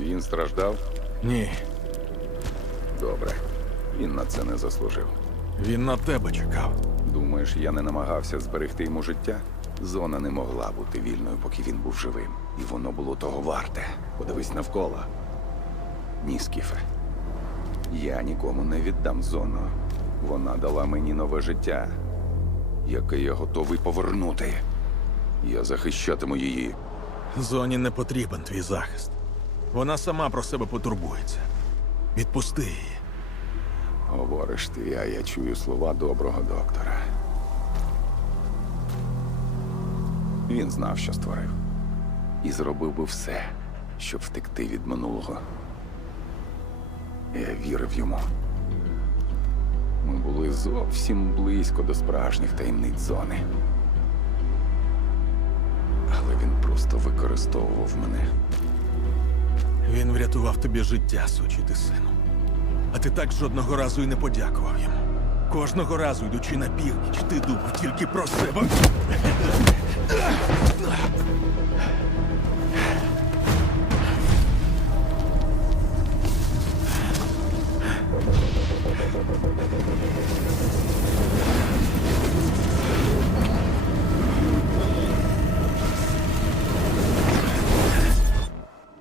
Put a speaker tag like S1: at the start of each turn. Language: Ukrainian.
S1: Він страждав?
S2: Ні,
S1: Добре. Він на це не заслужив.
S2: він на тебе чекав.
S1: Думаєш, я не намагався зберегти йому життя? Зона не могла бути вільною, поки він був живим. І воно було того варте. Подивись навколо. Ні, Скіфе. Я нікому не віддам зону. Вона дала мені нове життя, яке я готовий повернути. Я захищатиму її.
S2: Зоні не потрібен твій захист. Вона сама про себе потурбується. Відпусти її.
S1: Говориш ти, а я чую слова доброго доктора. Він знав, що створив. І зробив би все, щоб втекти від минулого. Я вірив йому. Ми були зовсім близько до справжніх таємниць зони. Але він просто використовував мене.
S2: Він врятував тобі життя, сучий ти сину. А ти так жодного разу і не подякував йому. Кожного разу, йдучи на північ, ти думав тільки про себе.